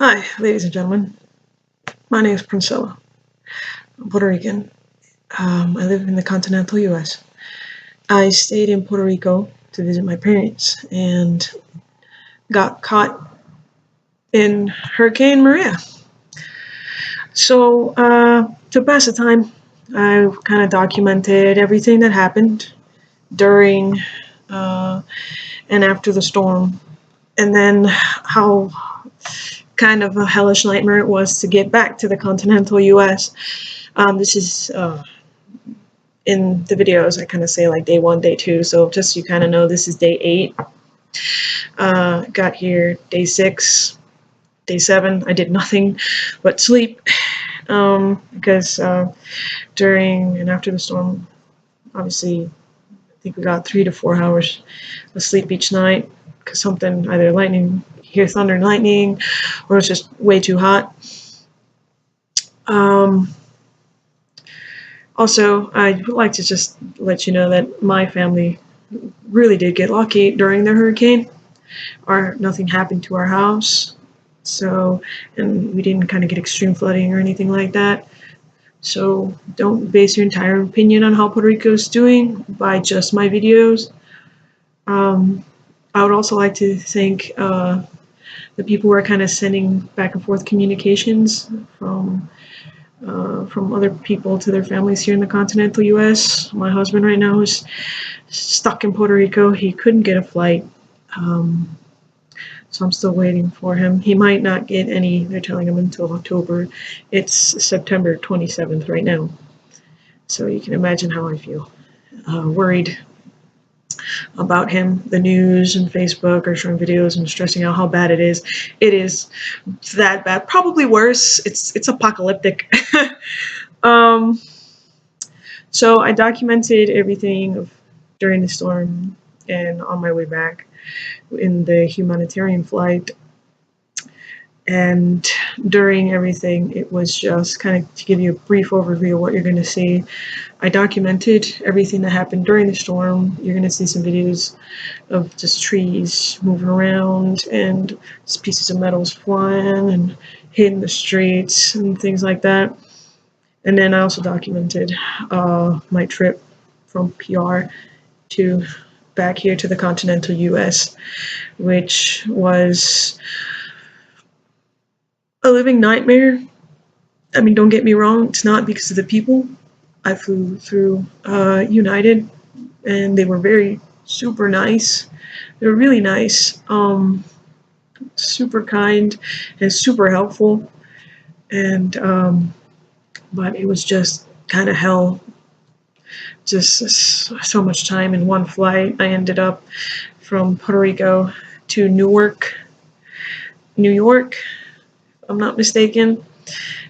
Hi, ladies and gentlemen. My name is Priscilla. I'm Puerto Rican. I live in the continental U.S. I stayed in Puerto Rico to visit my parents and got caught in Hurricane Maria. So, to pass the time, I kind of documented everything that happened during and after the storm, and then how kind of a hellish nightmare it was to get back to the continental U.S. This is in the videos, I kind of say like day 1, day 2. So just so you kind of know, this is day 8. Got here day 6, day 7. I did nothing but sleep because during and after the storm, obviously, I think we got 3 to 4 hours of sleep each night because something, either lightning, hear thunder and lightning, or it's just way too hot. Also, I'd like to just let you know that my family really did get lucky during the hurricane. Nothing happened to our house, so, and we didn't kind of get extreme flooding or anything like that. So don't base your entire opinion on how Puerto Rico is doing by just my videos. I would also like to thank the people who are kind of sending back and forth communications from other people to their families here in the continental U.S. My husband right now is stuck in Puerto Rico. He couldn't get a flight, so I'm still waiting for him. He might not get any, they're telling him, until October. It's September 27th right now, so you can imagine how I feel. Worried about him. The news and Facebook are showing videos and stressing out how bad it is. It is that bad, probably worse. It's apocalyptic. um, so I documented everything during the storm and on my way back in the humanitarian flight. And during everything, it was just kind of to give you a brief overview of what you're going to see. I documented everything that happened during the storm. You're going to see some videos of just trees moving around and just pieces of metals flying and hitting the streets and things like that. And then I also documented my trip from PR to back here to the continental US, which was a living nightmare. I mean, don't get me wrong, it's not because of the people. I flew through United, and they were very super nice. They were really nice, super kind, and super helpful. And but it was just kind of hell. Just so much time in one flight. I ended up from Puerto Rico to Newark, New York, if I'm not mistaken.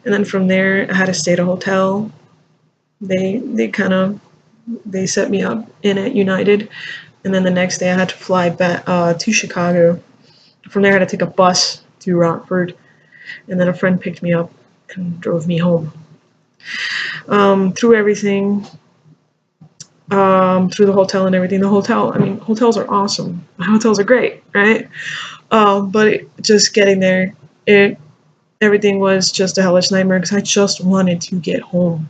And then from there, I had to stay at a hotel. They set me up in at United, and then the next day I had to fly back to Chicago. From there, I had to take a bus to Rockford, and then a friend picked me up and drove me home. Through everything, through the hotel and everything. The hotel, I mean, hotels are awesome. Hotels are great, right? But just getting there, everything was just a hellish nightmare because I just wanted to get home.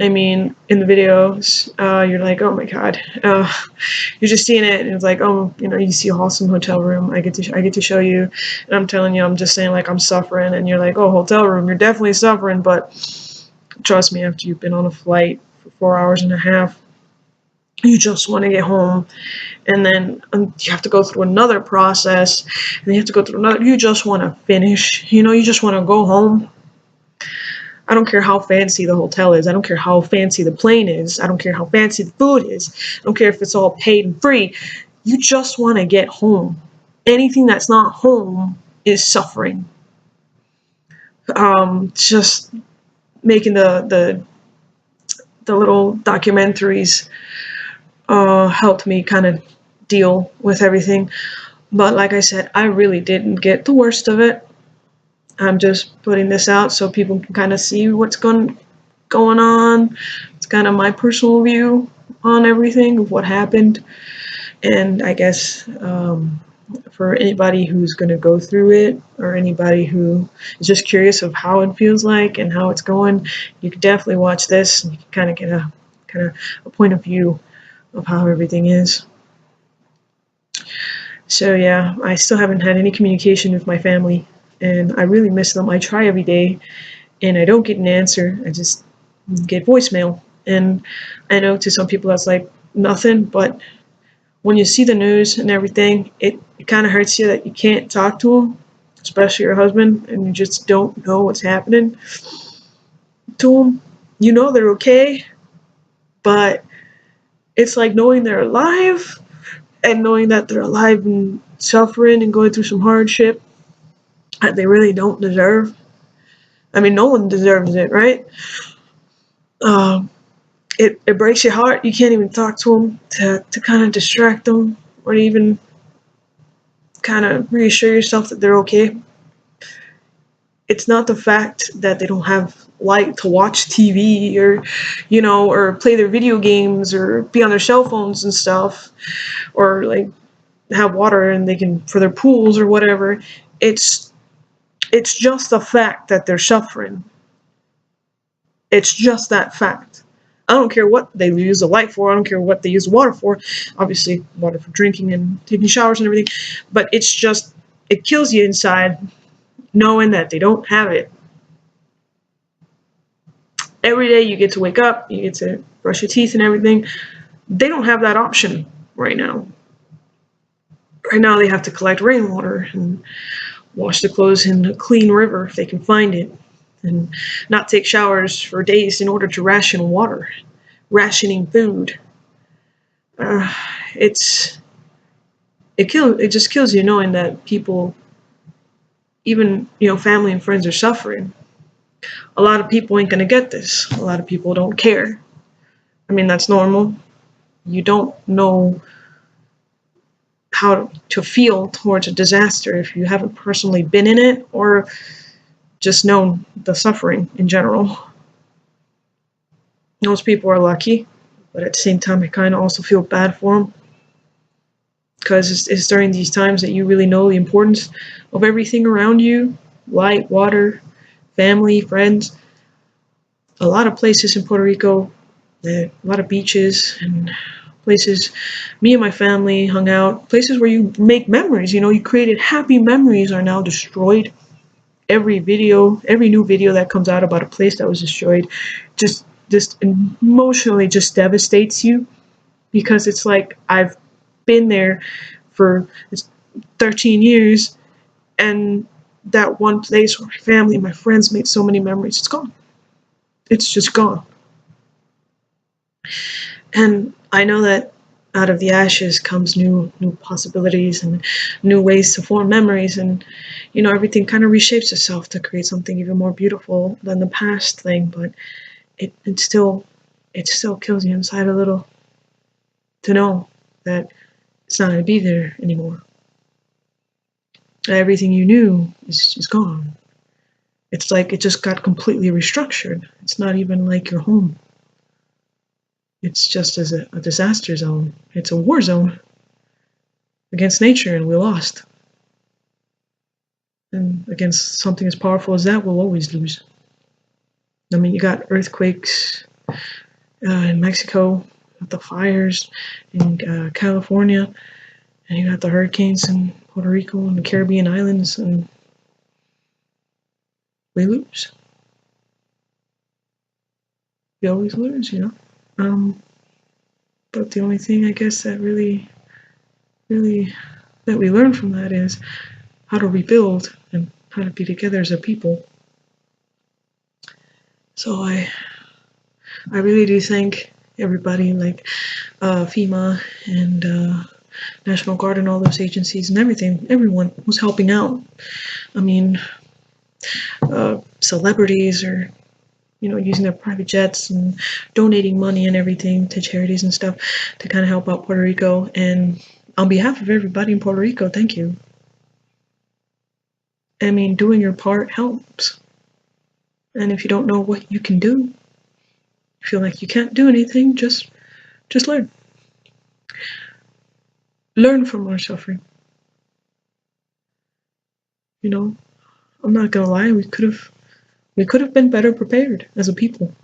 I mean, in the videos, you're like, oh my god, you're just seeing it, and it's like, oh, you see a awesome hotel room. I get to show you, and I'm telling you, I'm just saying like I'm suffering, and you're like, oh, hotel room, you're definitely suffering, but trust me, after you've been on a flight for 4 hours and a half, you just want to get home, and then you have to go through another process, and then you have to go through another. You just want to finish, you just want to go home. I don't care how fancy the hotel is. I don't care how fancy the plane is. I don't care how fancy the food is. I don't care if it's all paid and free. You just want to get home. Anything that's not home is suffering. Just making the little documentaries helped me kind of deal with everything. But like I said, I really didn't get the worst of it. I'm just putting this out so people can kind of see what's going on. It's kind of my personal view on everything of what happened. And I guess for anybody who's going to go through it, or anybody who is just curious of how it feels like and how it's going. You could definitely watch this and you can kind of get a point of view of how everything is. So yeah, I still haven't had any communication with my family, and I really miss them. I try every day and I don't get an answer. I just get voicemail. And I know to some people that's like nothing, but when you see the news and everything, it kind of hurts you that you can't talk to them, especially your husband, and you just don't know what's happening to them. You know they're okay, but it's like knowing they're alive and knowing that they're alive and suffering and going through some hardship that they really don't deserve. I mean, no one deserves it, right? Um, it breaks your heart. You can't even talk to them to kind of distract them or even kind of reassure yourself that they're okay. It's not the fact that they don't have light to watch TV or, or play their video games or be on their cell phones and stuff, or like have water and they can for their pools or whatever. It's just the fact that they're suffering. It's just that fact. I don't care what they use the light for. I don't care what they use water for. Obviously, water for drinking and taking showers and everything. But it's just, it kills you inside knowing that they don't have it. Every day you get to wake up, you get to brush your teeth and everything. They don't have that option right now. Right now they have to collect rainwater and wash the clothes in a clean river if they can find it, and not take showers for days in order to ration water, rationing food. Uh, it's it just kills you knowing that people, even family and friends, are suffering. A lot of people ain't gonna get this. A lot of people don't care. I mean, that's normal. You don't know how to feel towards a disaster if you haven't personally been in it or just known the suffering in general. Most people are lucky, but at the same time, I kind of also feel bad for them, because it's during these times that you really know the importance of everything around you: light, water, family, friends. A lot of places in Puerto Rico, a lot of beaches and places me and my family hung out, places where you make memories, you created happy memories, are now destroyed. Every new video that comes out about a place that was destroyed just emotionally just devastates you, because it's like, I've been there for 13 years, and that one place where my family and my friends made so many memories, it's gone. It's just gone. And I know that out of the ashes comes new possibilities and new ways to form memories, and everything kind of reshapes itself to create something even more beautiful than the past thing. But it still kills you inside a little to know that it's not going to be there anymore. Everything you knew is gone. It's like it just got completely restructured. It's not even like your home. It's just as a disaster zone. It's a war zone against nature, and we lost. And against something as powerful as that, we'll always lose. I mean, you got earthquakes in Mexico, the fires in California, and you got the hurricanes in Puerto Rico and the Caribbean islands, and we lose. We always lose, But the only thing I guess that really that we learn from that is how to rebuild and how to be together as a people. So I really do thank everybody, like FEMA and National Guard and all those agencies and everyone who's helping out. I mean, celebrities are, using their private jets and donating money and everything to charities and stuff to kind of help out Puerto Rico. And on behalf of everybody in Puerto Rico, thank you. I mean, doing your part helps. And if you don't know what you can do, feel like you can't do anything, just learn. Learn from our suffering. You know, I'm not gonna lie, we could have been better prepared as a people.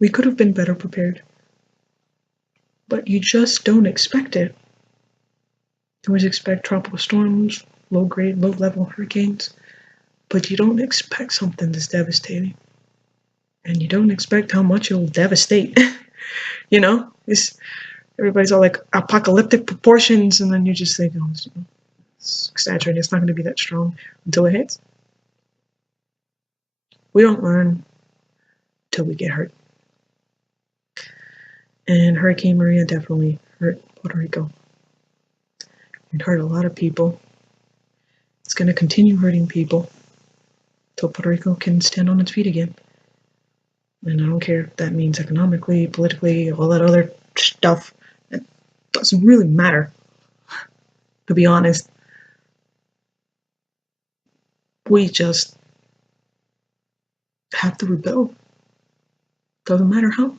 We could have been better prepared. But you just don't expect it. You always expect tropical storms, low grade, low level hurricanes, but you don't expect something this devastating. And you don't expect how much it'll devastate. You know? Everybody's all like apocalyptic proportions, and then you just think, oh, it's exaggerating, it's not gonna be that strong until it hits. We don't learn till we get hurt. And Hurricane Maria definitely hurt Puerto Rico. It hurt a lot of people. It's going to continue hurting people until Puerto Rico can stand on its feet again. And I don't care if that means economically, politically, all that other stuff. It doesn't really matter, to be honest. We just have to rebel. Doesn't matter how.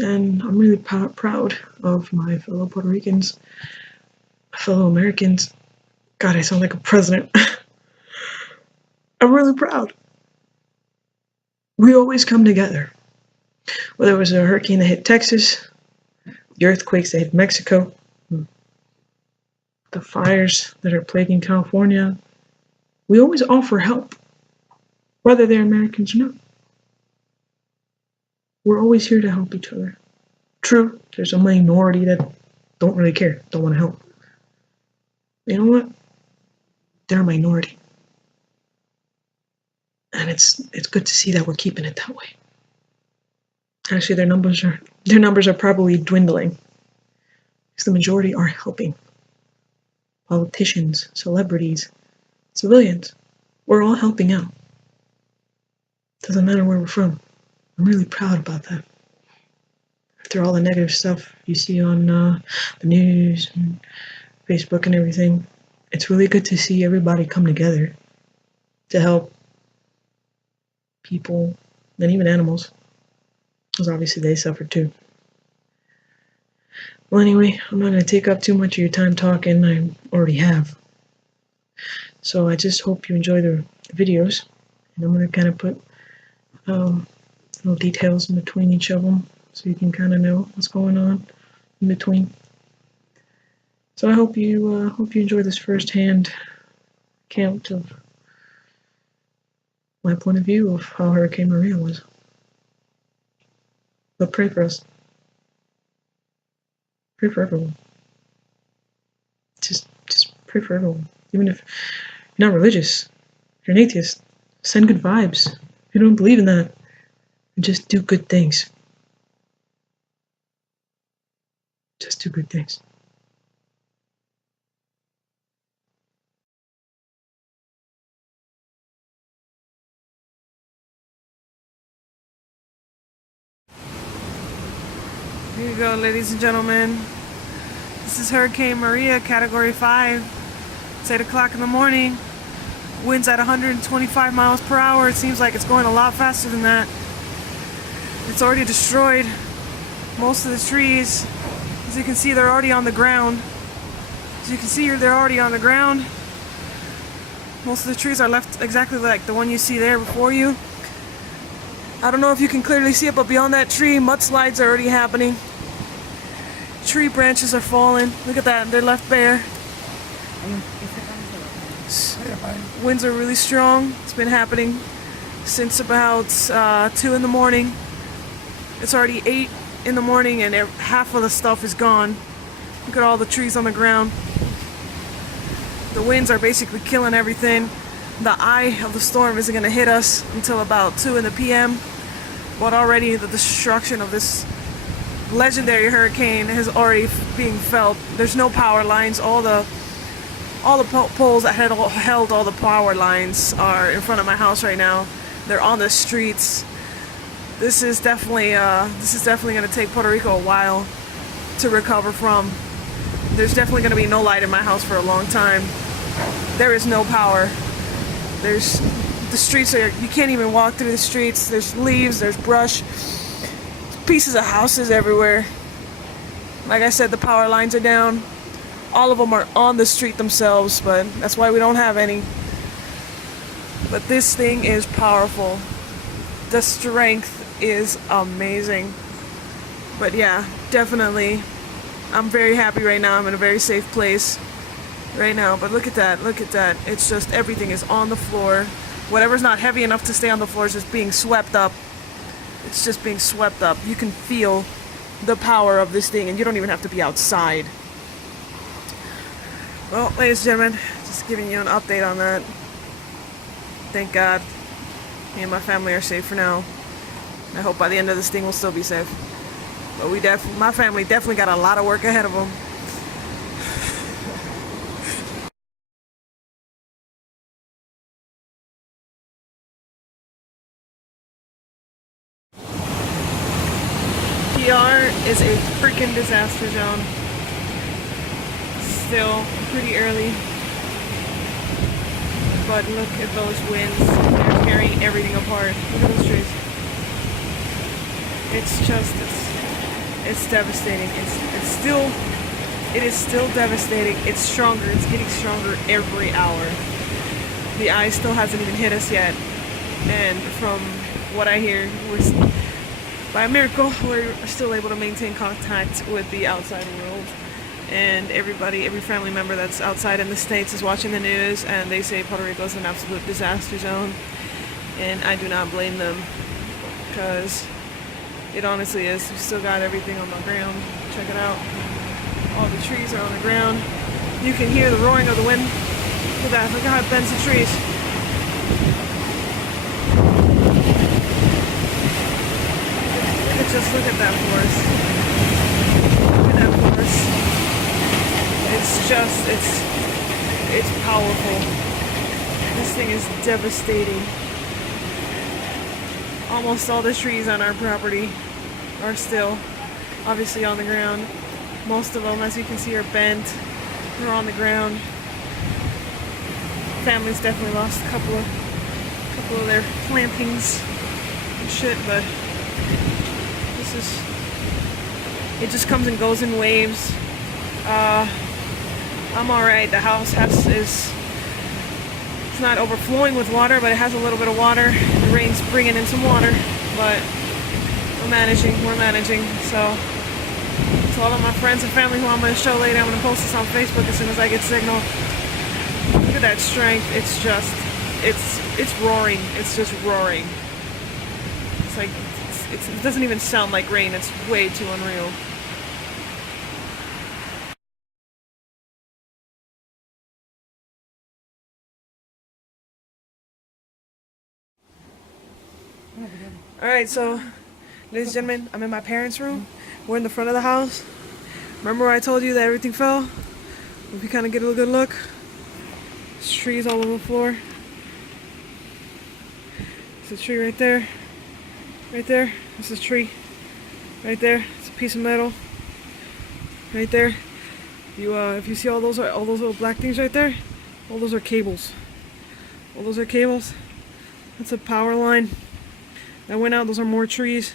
And I'm really proud of my fellow Puerto Ricans, fellow Americans. God, I sound like a president. I'm really proud. We always come together. Whether it was a hurricane that hit Texas, the earthquakes that hit Mexico, the fires that are plaguing California, we always offer help, whether they're Americans or not. We're always here to help each other. True, there's a minority that don't really care, don't want to help. You know what? They're a minority. And it's good to see that we're keeping it that way. Actually, their numbers are probably dwindling, because the majority are helping. Politicians, celebrities, civilians, we're all helping out. Doesn't matter where we're from. I'm really proud about that. After all the negative stuff you see on the news and Facebook and everything, it's really good to see everybody come together to help people and even animals, because obviously they suffered too. Well, anyway, I'm not going to take up too much of your time talking. I already have. So I just hope you enjoy the videos, and I'm going to kind of put little details in between each of them, so you can kind of know what's going on in between. So I hope you enjoy this first-hand account of my point of view of how Hurricane Maria was. But pray for us. Pray for everyone. Just pray for everyone. Even if you're not religious, you're an atheist, send good vibes. If you don't believe in that, just do good things. Just do good things. Here you go, ladies and gentlemen. This is Hurricane Maria, Category 5. It's 8 o'clock in the morning. Winds at 125 miles per hour. It seems like it's going a lot faster than that. It's already destroyed most of the trees. As you can see, they're already on the ground. They're already on the ground. Most of the trees are left exactly like the one you see there before you. I don't know if you can clearly see it, but beyond that tree, mudslides are already happening. Tree branches are falling. Look at that, they're left bare. Winds are really strong. It's been happening since about 2 in the morning. It's already 8 in the morning and half of the stuff is gone. Look at all the trees on the ground. The winds are basically killing everything. The eye of the storm isn't going to hit us until about 2 in the p.m. But already the destruction of this legendary hurricane is already being felt. There's no power lines. All the poles that had held all the power lines are in front of my house right now. They're on the streets. This is definitely going to take Puerto Rico a while to recover from. There's definitely going to be no light in my house for a long time. There is no power. The streets are, you can't even walk through the streets. There's leaves, there's brush, pieces of houses everywhere. Like I said, the power lines are down. all of them are on the street themselves, but that's why we don't have any. But this thing is powerful. The strength is amazing. But yeah, definitely, I'm very happy right now. I'm in a very safe place right now. But look at that, look at that. It's just everything is on the floor. Whatever's not heavy enough to stay on the floor is just being swept up. It's just being swept up. You can feel the power of this thing, and you don't even have to be outside. Well, ladies and gentlemen, just giving you an update on that. Thank God me and my family are safe for now. I hope by the end of this thing we'll still be safe. But my family definitely got a lot of work ahead of them. PR is a freaking disaster zone. Still pretty early. But look at those winds. They're tearing everything apart. Look at those trees. It's just, it's devastating. It is still devastating. It's stronger. It's getting stronger every hour. The ice still hasn't even hit us yet. And from what I hear, by a miracle, we're still able to maintain contact with the outside world. And every family member that's outside in the States is watching the news, and they say Puerto Rico is an absolute disaster zone. And I do not blame them, because it honestly is. We still got everything on the ground. Check it out. All the trees are on the ground. You can hear the roaring of the wind. Look at that. Look at how it bends the trees. Just look at that forest. Look at that forest. It's powerful. This thing is devastating. Almost all the trees on our property are still obviously on the ground. Most of them, as you can see, are bent. They're on the ground. Family's definitely lost a couple of their plantings and shit, but it just comes and goes in waves. I'm alright. The house it's not overflowing with water, but it has a little bit of water. The rain's bringing in some water, but we're managing. So to all of my friends and family who I'm going to show later, I'm going to post this on Facebook as soon as I get signal. Look at that strength. It's just, it's roaring. It's just roaring. It's like, it doesn't even sound like rain. It's way too unreal. Alright, so, ladies and gentlemen, I'm in my parents' room. We're in the front of the house. Remember where I told you that everything fell? If you kind of get a good look, there's trees all over the floor. There's a tree right there. Right there. This is a tree. Right there. It's a piece of metal. Right there. If you see all those little black things right there, all those are cables. All those are cables. That's a power line that went out. Those are more trees.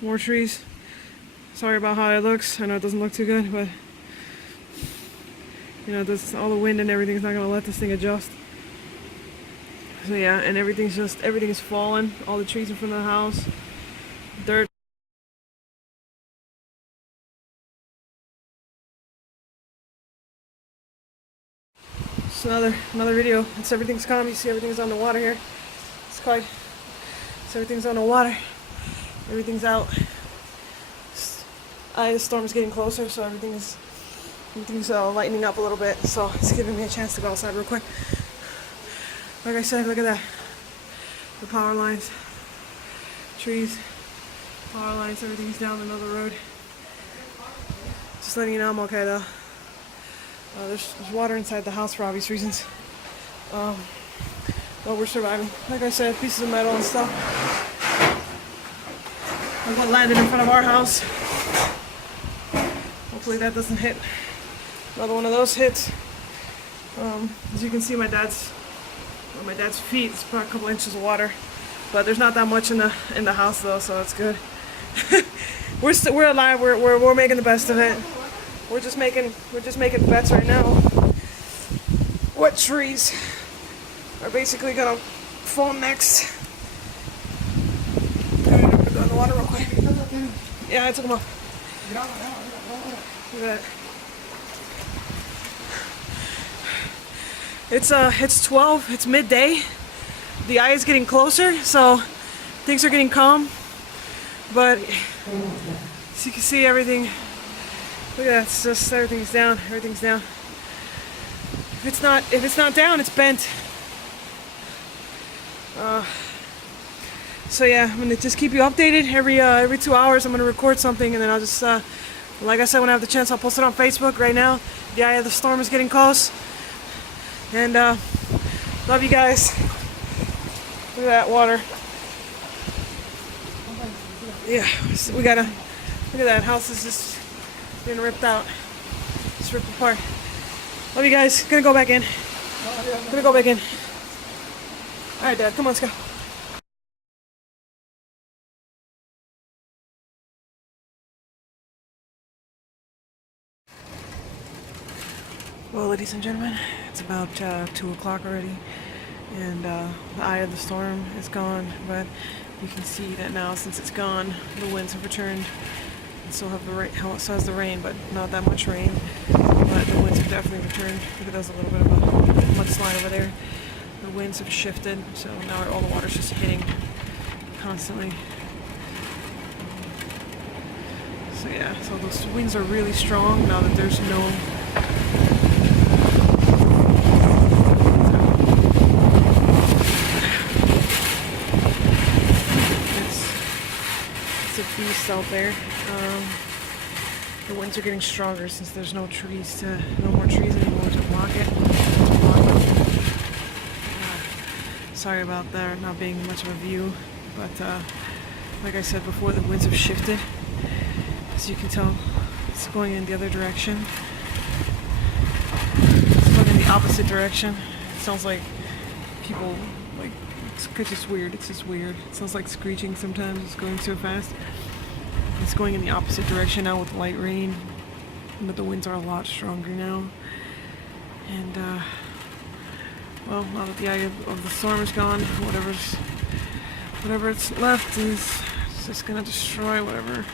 More trees. Sorry about how it looks. I know it doesn't look too good, but you know, all the wind and everything's not gonna let this thing adjust. So yeah, and everything is falling. All the trees in front of the house. Dirt. It's another video. It's everything's calm. You see everything's on the water here. It's quite. So everything's on the water. Everything's out. The storm is getting closer, so everything's lightening up a little bit. So it's giving me a chance to go outside real quick. Like I said, look at that. The power lines, trees, power lines, everything's down another road. Just letting you know I'm okay though. There's water inside the house for obvious reasons. But we're surviving. Like I said, pieces of metal and stuff. Look what landed in front of our house. Hopefully that doesn't hit. Another one of those hits. As you can see, my dad's feet, it's about a couple inches of water, but there's not that much in the house though, so that's good. We're alive. We're making the best of it. we're just making bets right now. What trees are basically gonna fall next? I'm gonna go in the water real quick. Yeah, I took them off. Look at that. It's 12. It's midday. The eye is getting closer, so things are getting calm. But as you can see, everything. Look at that. It's just everything's down. Everything's down. If it's not down, it's bent. So yeah, I'm gonna just keep you updated every 2 hours. I'm gonna record something, and then I'll just like I said, when I have the chance, I'll post it on Facebook. Right now, the eye of the storm is getting close, and love you guys. Look at that water. Yeah, we gotta look at that house is just being ripped out. It's ripped apart. Love you guys. Gonna go back in. Gonna go back in. All right, Dad. Come on, let's go. Well, ladies and gentlemen, it's about 2 o'clock already, and the eye of the storm is gone. But you can see that now, since it's gone, the winds have returned. And so have the rain. So has the rain, but not that much rain. But the winds have definitely returned. Look at, there's a little bit of a mudslide over there. The winds have shifted, so now all the water's just hitting constantly. So yeah, so those winds are really strong now that there's no. It's a beast out there. The winds are getting stronger since there's no more trees anymore to block it. Sorry about that not being much of a view, but like I said before, the winds have shifted. As you can tell, it's going in the other direction. It's going in the opposite direction. It sounds like people, like, it's just weird. It's just weird. It sounds like screeching sometimes. It's going so fast. It's going in the opposite direction now with light rain, but the winds are a lot stronger now. And well, now that the eye of the storm is gone, whatever's left is just gonna destroy whatever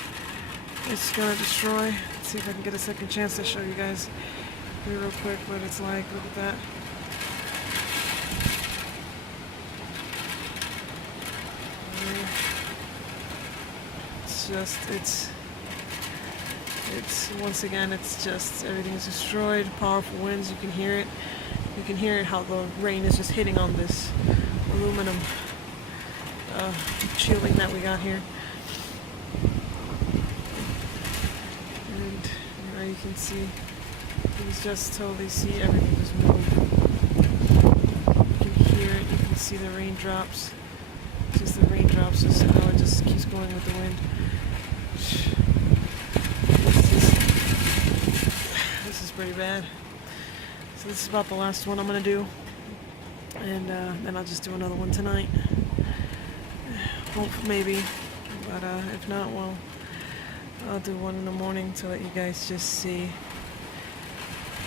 it's gonna destroy. Let's see if I can get a second chance to show you guys real quick what it's like. Look at that. It's once again, it's just, everything is destroyed. Powerful winds, you can hear it. You can hear how the rain is just hitting on this aluminum shielding that we got here. And now you can see, you can just totally see everything just move. You can hear it, you can see the raindrops. Just the raindrops, just how it just keeps going with the wind. This is pretty bad. So this is about the last one I'm gonna do, and then I'll just do another one tonight. Hope maybe, but if not, well, I'll do one in the morning to let you guys just see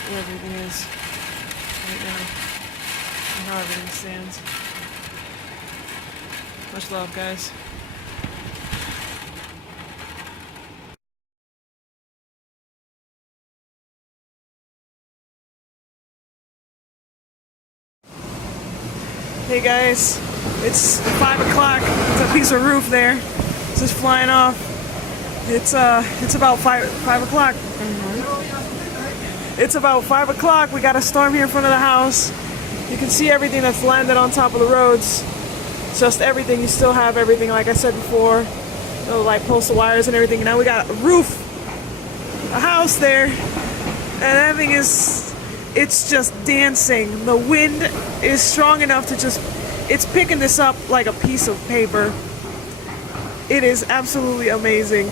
where everything is right now and how everything stands. Much love, guys. Hey guys, it's 5 o'clock. It's a piece of roof there. It's just flying off. It's about 5 o'clock. It's about 5 o'clock. We got a storm here in front of the house. You can see everything that's landed on top of the roads. Just everything. You still have everything, like I said before, like postal wires and everything. Now we got a roof, a house there, and everything is, it's just dancing. The wind is strong enough to just, it's picking this up like a piece of paper. It is absolutely amazing.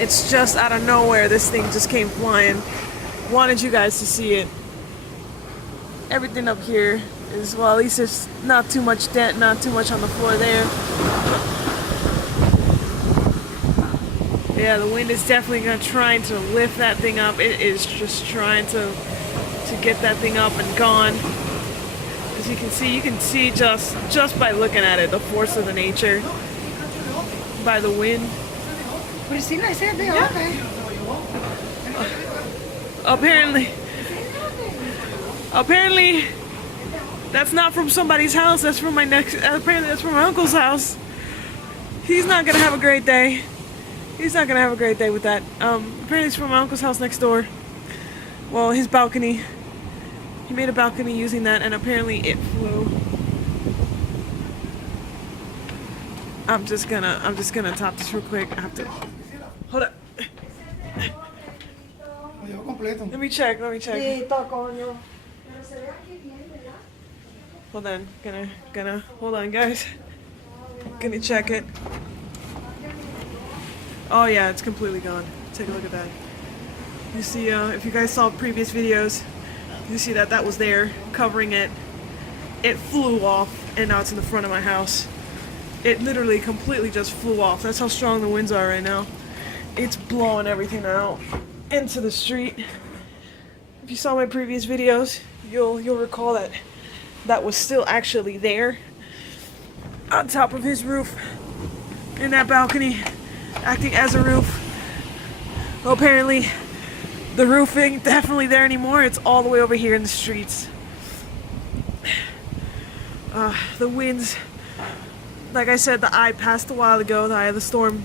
It's just out of nowhere, this thing just came flying. Wanted you guys to see it. Everything up here is, well, at least there's not too much dent, not too much on the floor there. Yeah, the wind is definitely trying to lift that thing up. It is just trying to get that thing up and gone. As you can see just by looking at it, the force of the nature by the wind. Yeah. Apparently, that's not from somebody's house. That's from apparently that's from my uncle's house. He's not gonna have a great day. He's not gonna have a great day with that. Apparently it's from my uncle's house next door. Well, his balcony. He made a balcony using that, and apparently it flew. I'm just gonna top this real quick. I have to hold up. Let me check. Hold on. Gonna hold on, guys. Gonna check it. Oh yeah, it's completely gone. Take a look at that. You see, if you guys saw previous videos, you see that was there, covering it. It flew off, and now it's in the front of my house. It literally completely just flew off. That's how strong the winds are right now. It's blowing everything out into the street. If you saw my previous videos, you'll recall that was still actually there on top of his roof in that balcony, acting as a roof. Well, apparently the roof ain't definitely there anymore. It's all the way over here in the streets. The winds, like I said, the eye passed a while ago, the eye of the storm,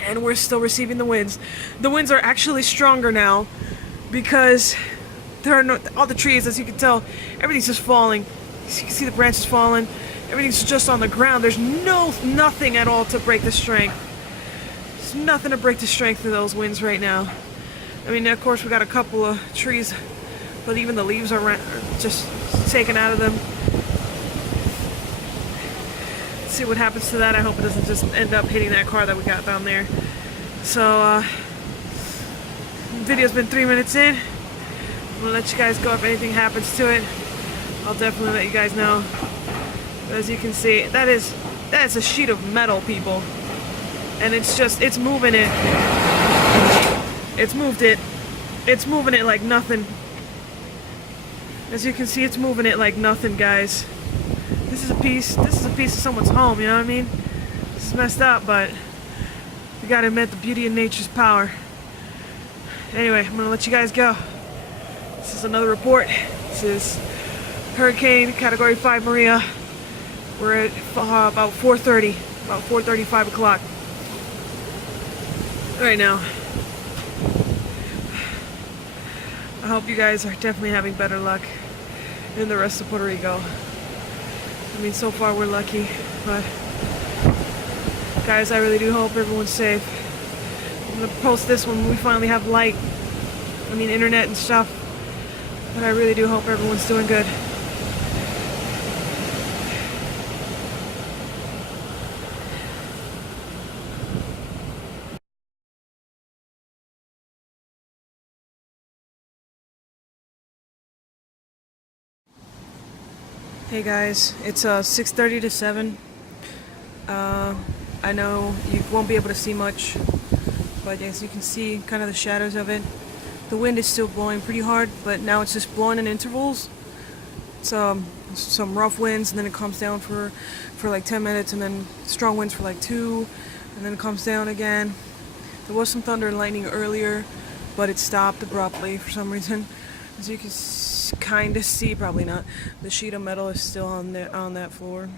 and we're still receiving the winds. The winds are actually stronger now because there are all the trees, as you can tell, everything's just falling. You can see the branches falling. Everything's just on the ground. There's nothing at all to break the strength. There's nothing to break the strength of those winds right now. I mean, of course, we got a couple of trees, but even the leaves are just taken out of them. Let's see what happens to that. I hope it doesn't just end up hitting that car that we got down there. So, the video's been 3 minutes in. I'm gonna let you guys go. If anything happens to it, I'll definitely let you guys know. But as you can see, that's a sheet of metal, people. And it's moving it. It's moved it. It's moving it like nothing. As you can see, it's moving it like nothing, guys. This is a piece of someone's home, you know what I mean? This is messed up, but you gotta admit the beauty of nature's power. Anyway, I'm gonna let you guys go. This is another report. This is Hurricane Category 5 Maria. We're at about 4:30, 5 o'clock right now. I hope you guys are definitely having better luck in the rest of Puerto Rico. I mean, so far we're lucky, but guys, I really do hope everyone's safe. I'm gonna post this when we finally have light. I mean, internet and stuff. But I really do hope everyone's doing good. Hey guys, it's 6:30 to 7. I know you won't be able to see much, but as you can see, kind of the shadows of it. The wind is still blowing pretty hard, but now it's just blowing in intervals. It's some rough winds, and then it comes down for like 10 minutes, and then strong winds for like 2, and then it comes down again. There was some thunder and lightning earlier, but it stopped abruptly for some reason. As you can kind of see, probably not, the sheet of metal is still on that floor.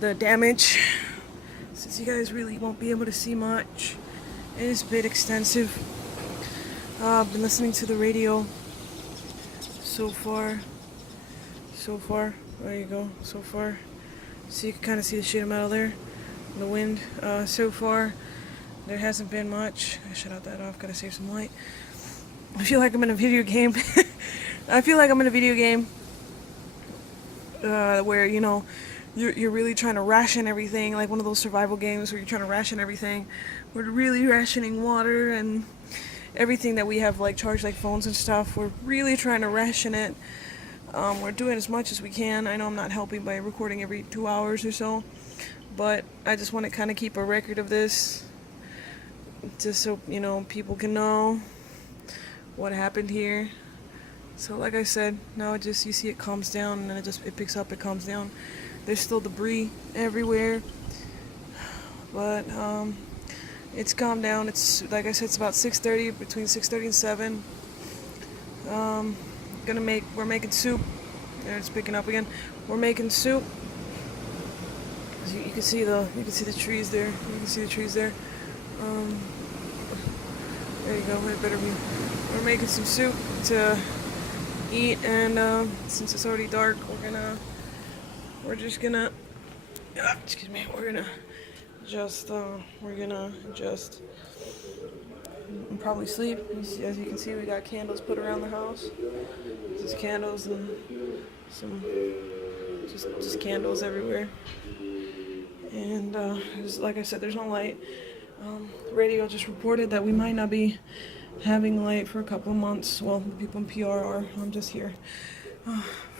The damage, since you guys really won't be able to see much, is a bit extensive. I've been listening to the radio so far. There you go. So far, so you can kind of see the sheet of metal there. The wind. So far, there hasn't been much. I shut out that off. Gotta save some light. I feel like I'm in a video game. Where, you know, you're really trying to ration everything, like one of those survival games where you're trying to ration everything. We're really rationing water and everything that we have, like charged, like phones and stuff. We're really trying to ration it. We're doing as much as we can. I know I'm not helping by recording every 2 hours or so, but I just want to kind of keep a record of this, just so people can know what happened here. So like I said, now you see it calms down, and then it picks up, it calms down. There's still debris everywhere, but it's calmed down. It's like I said, it's about 6:30, between 6:30 and 7. We're making soup. There, it's picking up again. We're making soup. You can see the trees there. You can see the trees there. There you go. It better be. We're making some soup to eat, and since it's already dark, we're just gonna probably sleep. As you can see, we got candles put around the house. Just candles and some just candles everywhere. And like I said, there's no light. The radio just reported that we might not be having light for a couple of months. Well, the people in PR are. I'm just here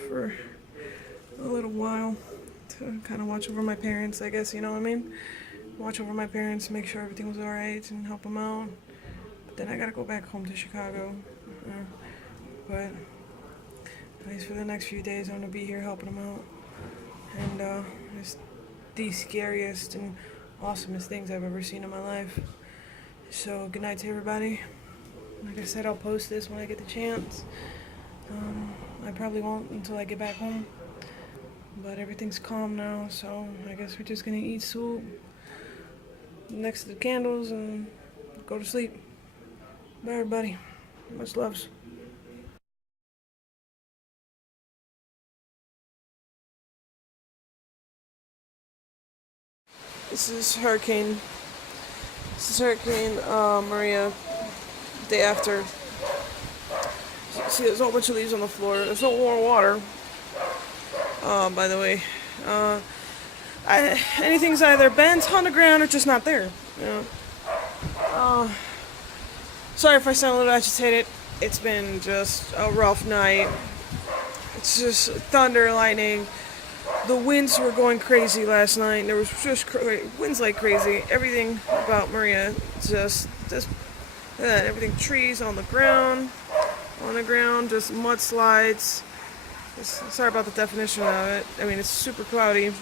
for a little while to kind of watch over my parents, I guess, you know what I mean? Watch over my parents, make sure everything was alright, and help them out. But then I gotta go back home to Chicago. But at least for the next few days, I'm gonna be here helping them out. And it's the scariest and awesomest things I've ever seen in my life. So good night to everybody. Like I said, I'll post this when I get the chance. I probably won't until I get back home. But everything's calm now, so I guess we're just gonna eat soup next to the candles and go to sleep. Bye everybody. Much loves. This is Hurricane Maria, day after. As you can see, there's a whole bunch of leaves on the floor. There's no warm water. By the way, anything's either bent on the ground or just not there. Sorry if I sound a little agitated. It's been just a rough night. It's just thunder, lightning. The winds were going crazy last night. There was just winds like crazy. Everything about Maria, just everything. Trees on the ground, just mudslides. Sorry about the definition of it. I mean, it's super cloudy,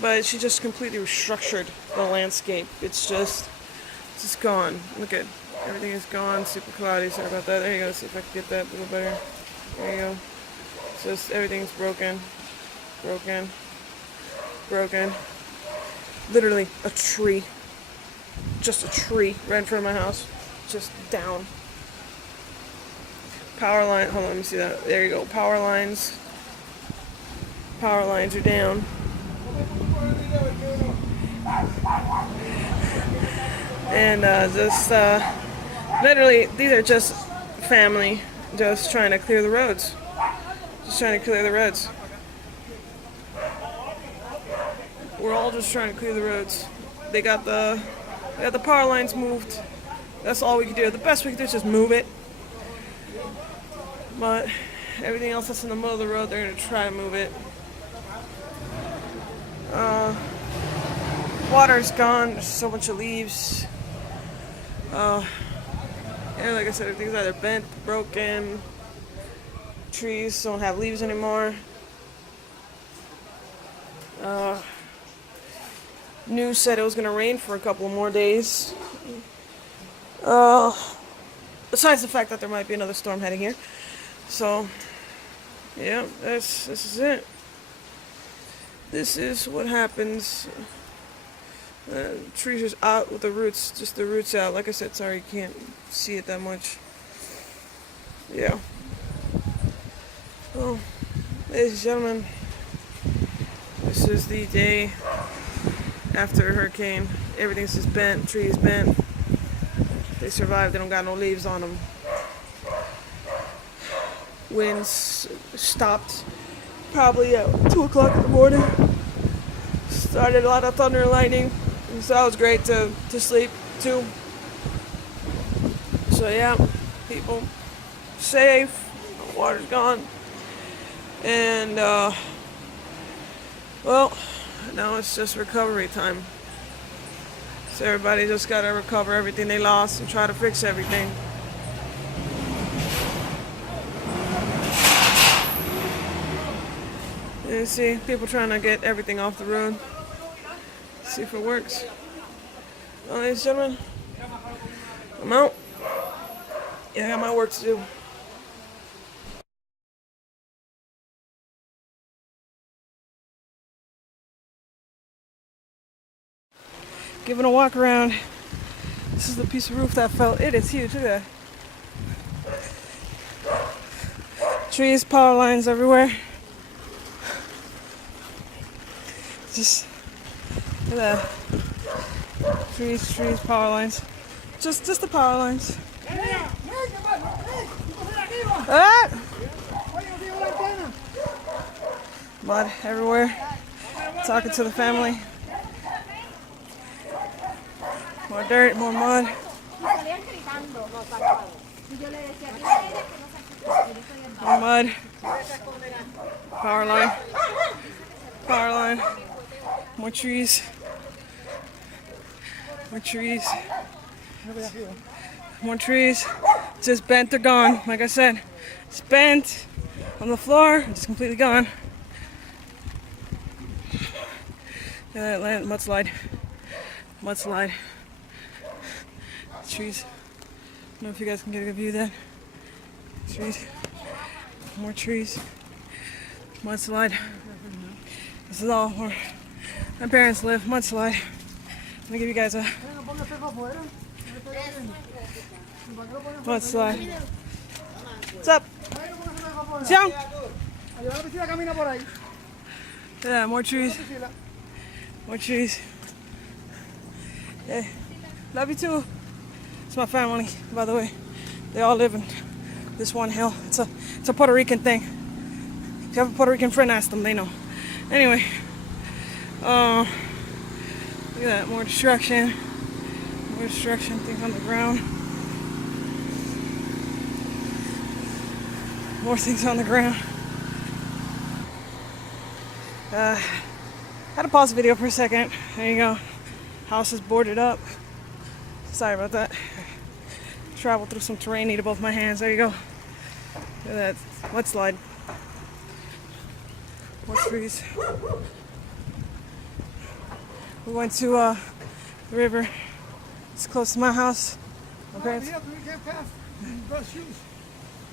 but she just completely restructured the landscape. It's just gone. Look at everything is gone. Super cloudy. Sorry about that. There you go. See if I can get that a little better. There you go. Just everything's broken. Literally a tree. Just a tree right in front of my house. Just down. Power line. Hold on, let me see that. There you go. Power lines are down. And literally, these are just family just trying to clear the roads. We're all just trying to clear the roads. They got the power lines moved. That's all we can do. The best we can do is just move it. But everything else that's in the middle of the road, they're going to try to move it. Water's gone. There's so much of leaves. Like I said, everything's either bent, broken. Trees don't have leaves anymore. News said it was going to rain for a couple more days. Besides the fact that there might be another storm heading here. So, yeah, this is it. This is what happens. Trees are out with the roots, just the roots out. Like I said, sorry you can't see it that much. Yeah. Well, ladies and gentlemen, this is the day after a hurricane. Everything's just bent, trees bent. They survived, they don't got no leaves on them. Winds stopped probably at 2 o'clock in the morning. Started a lot of thunder and lightning. So that was great to sleep too. So yeah, people safe, water's gone. And well, Now it's just recovery time. So everybody just gotta recover everything they lost and try to fix everything. You see people trying to get everything off the road. See if it works. Well, ladies and gentlemen, I'm out. Yeah, I got my work to do. Giving a walk around. This is the piece of roof that fell. It is huge. Look at that. Trees, power lines everywhere. Just look at that. Trees, power lines. Just the power lines. Ah! Mud everywhere. Talking to the family. More dirt, more mud. More mud. Power line. Power line. More trees. More trees. More trees. Just bent or gone. Like I said, it's bent on the floor. It's completely gone. Mudslide. Mudslide. Trees. I don't know if you guys can get a good view of that. Trees. More trees. Mudslide. This is all where my parents live. Mudslide. Let me give you guys a mudslide. What's up? Xiang? Yeah, more trees. More trees. Hey, love you too. It's my family, by the way. They all live in this one hill. It's a Puerto Rican thing. If you have a Puerto Rican friend, ask them, they know. Anyway, look at that, more destruction. More destruction, things on the ground. More things on the ground. Had to pause the video for a second. There you go. House is boarded up. Sorry about that. Traveled through some terrain, needed both my hands. There you go. Look at that. Mudslide. More trees. We went to the river. It's close to my house. My parents.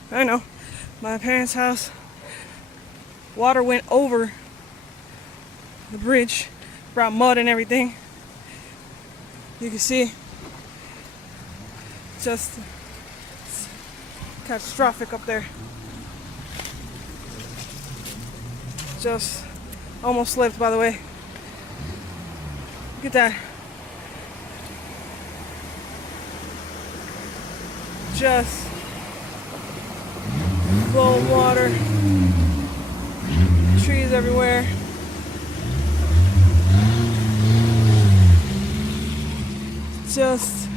I know. My parents' house. Water went over the bridge, brought mud and everything. You can see just catastrophic up there. Just almost slipped, by the way. Look at that. Just flowing water. Trees everywhere. Just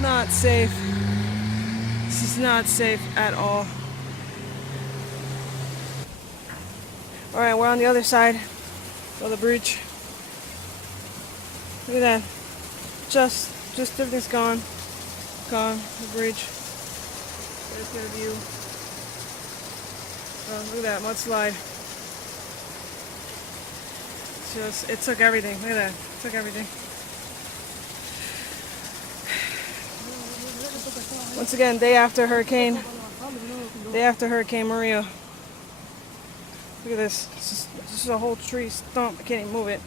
not safe. This is not safe at all. Alright, we're on the other side of the bridge. Look at that. Just everything's gone. Gone. The bridge. There's get a view. Look at that mudslide. It took everything. Look at that. It took everything. Once again, day after Hurricane Maria. Look at this. This is a whole tree stump. I can't even move it.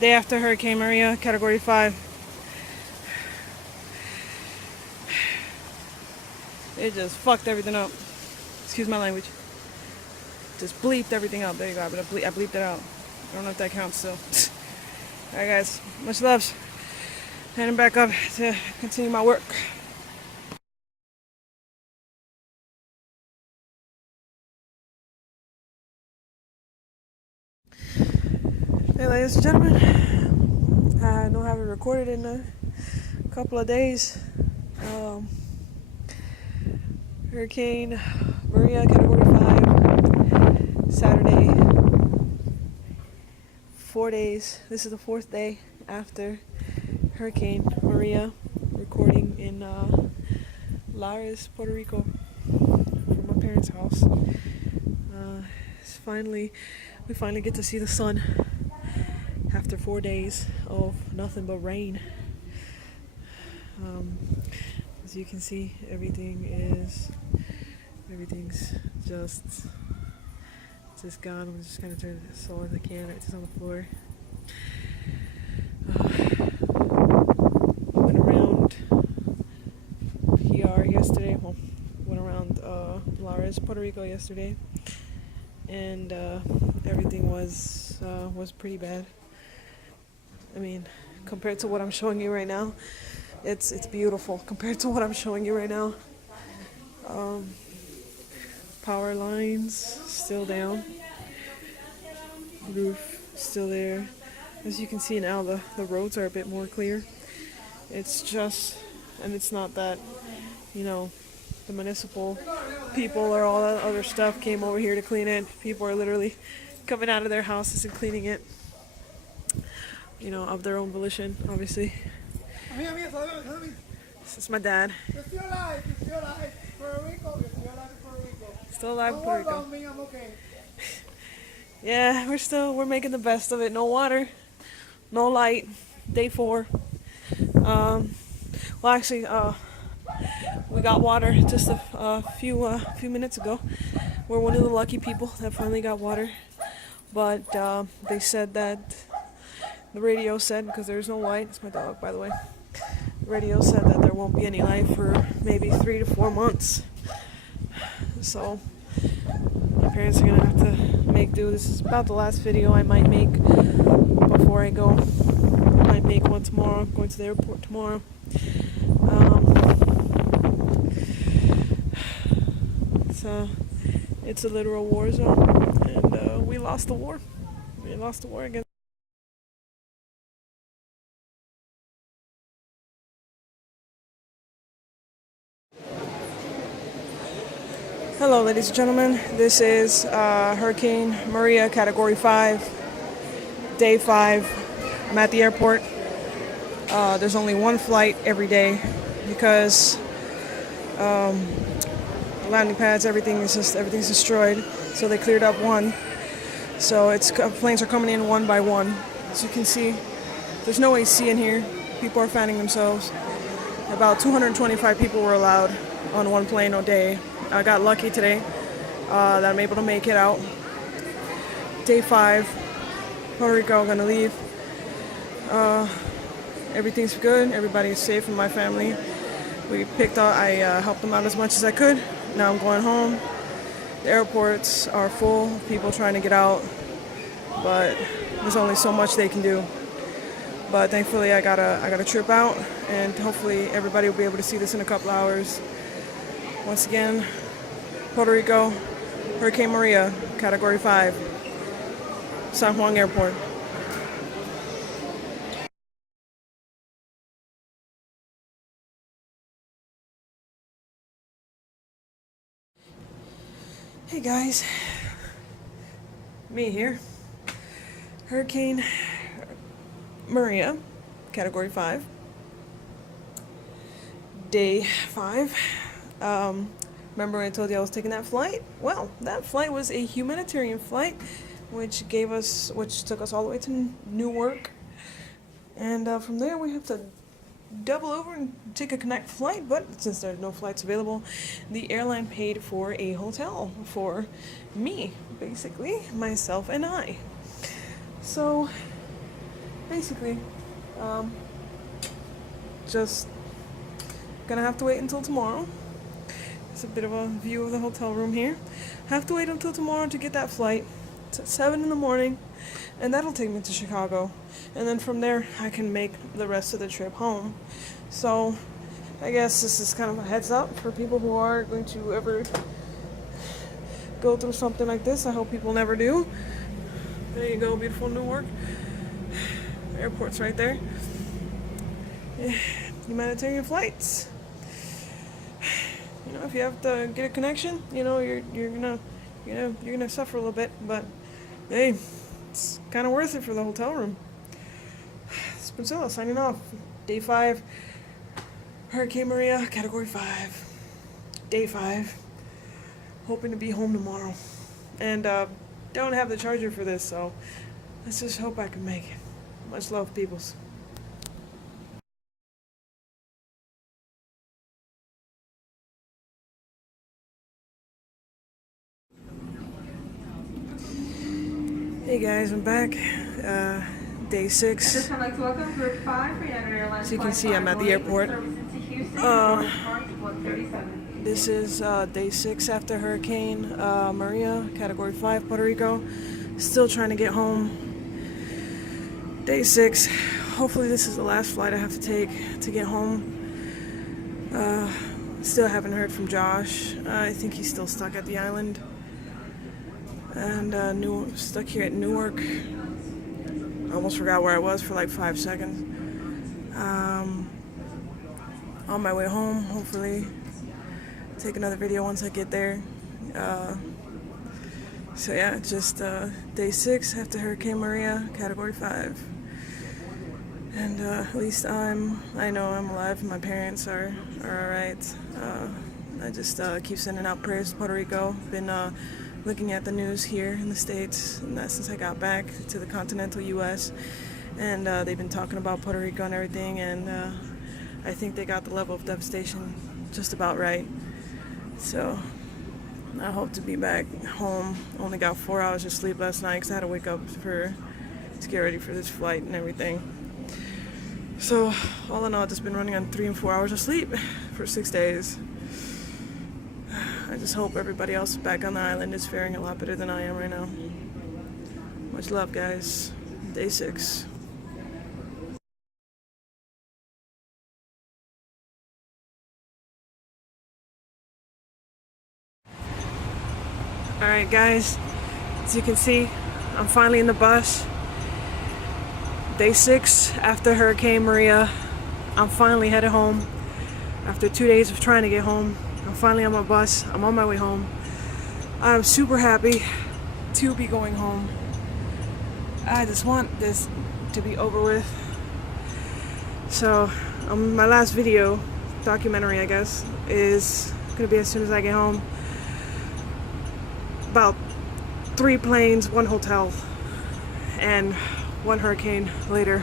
Day after Hurricane Maria, Category 5. It just fucked everything up. Excuse my language. Just bleeped everything up. There you go. I bleeped it out. I don't know if that counts still. Alright guys, much loves. Heading back up to continue my work. Hey ladies and gentlemen, I don't have it recorded in a couple of days. Hurricane Maria, Category 5, Saturday, 4 days. This is the 4th day after Hurricane Maria, recording in Lares, Puerto Rico, from my parents' house. We finally get to see the sun after 4 days of nothing but rain. As you can see, everything's just gone. I'm just gonna turn it as slow as I can. It's just on the floor. Went around PR yesterday. Well, went around Lares, Puerto Rico yesterday, and everything was pretty bad. I mean, compared to what I'm showing you right now, it's beautiful. Compared to what I'm showing you right now, power lines still down, roof still there. As you can see now, the roads are a bit more clear. It's just, and it's not that, the municipal people or all that other stuff came over here to clean it. People are literally coming out of their houses and cleaning it, of their own volition, obviously. This is my dad. Still alive in Puerto Rico. I'm okay. Yeah, we're making the best of it. No water, no light. Day 4. Actually, we got water just a few minutes ago. We're one of the lucky people that finally got water. But they said that the radio said, because there's no light. It's my dog, by the way. The radio said that there won't be any light for maybe 3 to 4 months. So my parents are gonna have to make do. This is about the last video I might make before I go. I might make one tomorrow. I'm going to the airport tomorrow. It's a literal war zone, and we lost the war. We lost the war again. Hello, ladies and gentlemen. This is Hurricane Maria, Category 5, Day 5. I'm at the airport. There's only one flight every day because landing pads, everything's destroyed. So they cleared up one. So planes are coming in one by one. As you can see, there's no AC in here. People are fanning themselves. About 225 people were allowed on one plane a day. I got lucky today that I'm able to make it out. Day 5, Puerto Rico, I'm gonna leave. Everything's good. Everybody's safe in my family. I helped them out as much as I could. Now I'm going home. The airports are full, people trying to get out, but there's only so much they can do. But thankfully I got a trip out, and hopefully everybody will be able to see this in a couple hours. Once again, Puerto Rico, Hurricane Maria, Category 5, San Juan Airport. Hey guys, me here. Hurricane Maria, Category 5, Day 5. Remember I told you I was taking that flight? Well, that flight was a humanitarian flight, which took us all the way to Newark, and from there we have to double over and take a connect flight. But since there's no flights available, the airline paid for a hotel for me, basically myself and I. So basically, just gonna have to wait until tomorrow. It's a bit of a view of the hotel room here. Have to wait until tomorrow to get that flight. It's at 7 in the morning, and that'll take me to Chicago. And then from there, I can make the rest of the trip home. So I guess this is kind of a heads up for people who are going to ever go through something like this. I hope people never do. There you go, beautiful Newark. The airport's right there. Humanitarian flights. If you have to get a connection, you're gonna suffer a little bit, but hey, it's kind of worth it for the hotel room. It's Priscilla signing off. Day 5, Hurricane Maria, Category 5. Day 5. Hoping to be home tomorrow. And don't have the charger for this, so let's just hope I can make it. Much love, peoples. Hey guys, I'm back. Day 6. I'd like to welcome Group 5 for United Airlines. As you can see, I'm at the airport. This is day 6 after Hurricane Maria, Category 5, Puerto Rico. Still trying to get home. Day 6. Hopefully this is the last flight I have to take to get home. Still haven't heard from Josh. I think he's still stuck at the island. And stuck here at Newark. Almost forgot where I was for like 5 seconds. On my way home, hopefully. Take another video once I get there. So yeah, just day 6 after Hurricane Maria, Category 5. And at least I know I'm alive and my parents are alright. I just keep sending out prayers to Puerto Rico. Been looking at the news here in the States, and that since I got back to the continental U.S. And they've been talking about Puerto Rico and everything, and I think they got the level of devastation just about right. So I hope to be back home. Only got 4 hours of sleep last night because I had to wake up to get ready for this flight and everything. So all in all, I've just been running on 3 and 4 hours of sleep for 6 days. I just hope everybody else back on the island is faring a lot better than I am right now. Much love, guys. Day 6. Alright guys, as you can see, I'm finally in the bus. Day 6 after Hurricane Maria. I'm finally headed home. After 2 days of trying to get home, I'm finally on my bus. I'm on my way home. I'm super happy to be going home. I just want this to be over with. So, my last video, documentary I guess, is gonna be as soon as I get home. About 3 planes, 1 hotel, and 1 hurricane later.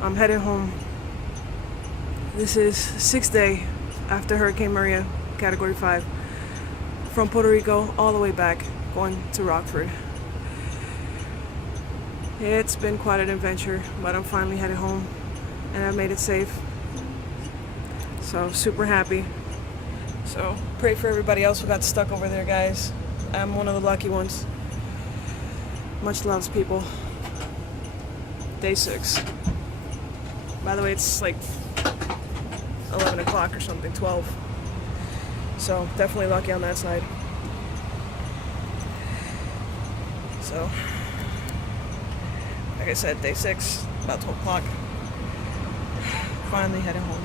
I'm headed home. This is 6th day after Hurricane Maria, Category 5. From Puerto Rico all the way back, going to Rockford. It's been quite an adventure, but I'm finally headed home, and I made it safe. So, super happy. So, pray for everybody else who got stuck over there, guys. I'm one of the lucky ones. Much loves, people. Day 6. By the way, it's like 11 o'clock or something, 12. So, definitely lucky on that side. So, like I said, day 6, about 12 o'clock. Finally heading home.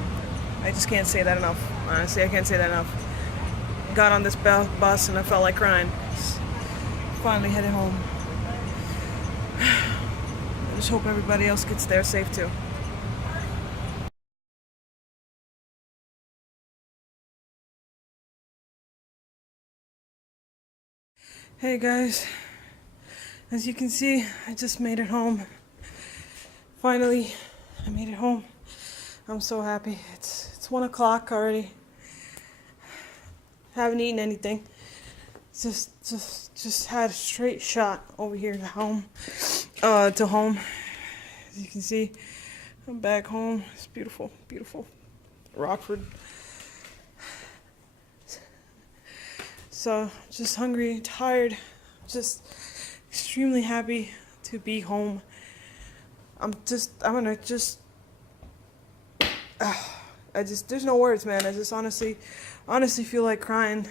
I just can't say that enough. Honestly, I can't say that enough. Got on this bus and I felt like crying. Just finally headed home. I just hope everybody else gets there safe too. Hey guys, as you can see, I just made it home. Finally, I made it home. I'm so happy. It's 1 o'clock already. Haven't eaten anything. Just had a straight shot over here to home. As you can see, I'm back home. It's beautiful, beautiful. Rockford. So, just hungry, tired, just extremely happy to be home. There's no words, man. I just honestly feel like crying.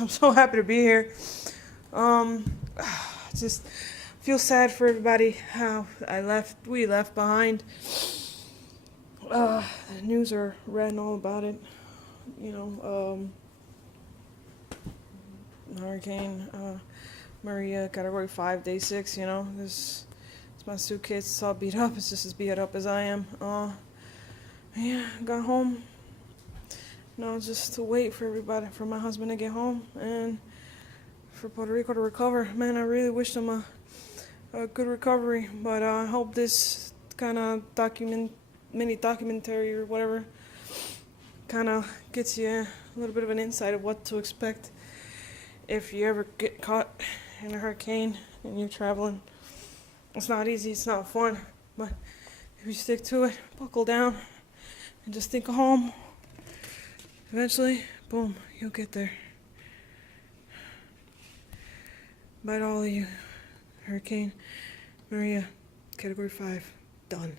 I'm so happy to be here. Just feel sad for everybody how we left behind. The news are read all about it. You know, hurricane. Maria, category 5, day 6, you know. This it's my suitcase, it's all beat up. It's just as beat up as I am. Yeah, got home. No, just to wait for everybody, for my husband to get home and for Puerto Rico to recover. Man, I really wish them a good recovery, but I hope this kind of mini documentary or whatever kind of gets you a little bit of an insight of what to expect if you ever get caught in a hurricane and you're traveling. It's not easy, it's not fun, but if you stick to it, buckle down, and just think of home, eventually, boom, you'll get there. Bye to all of you. Hurricane Maria, category 5, done.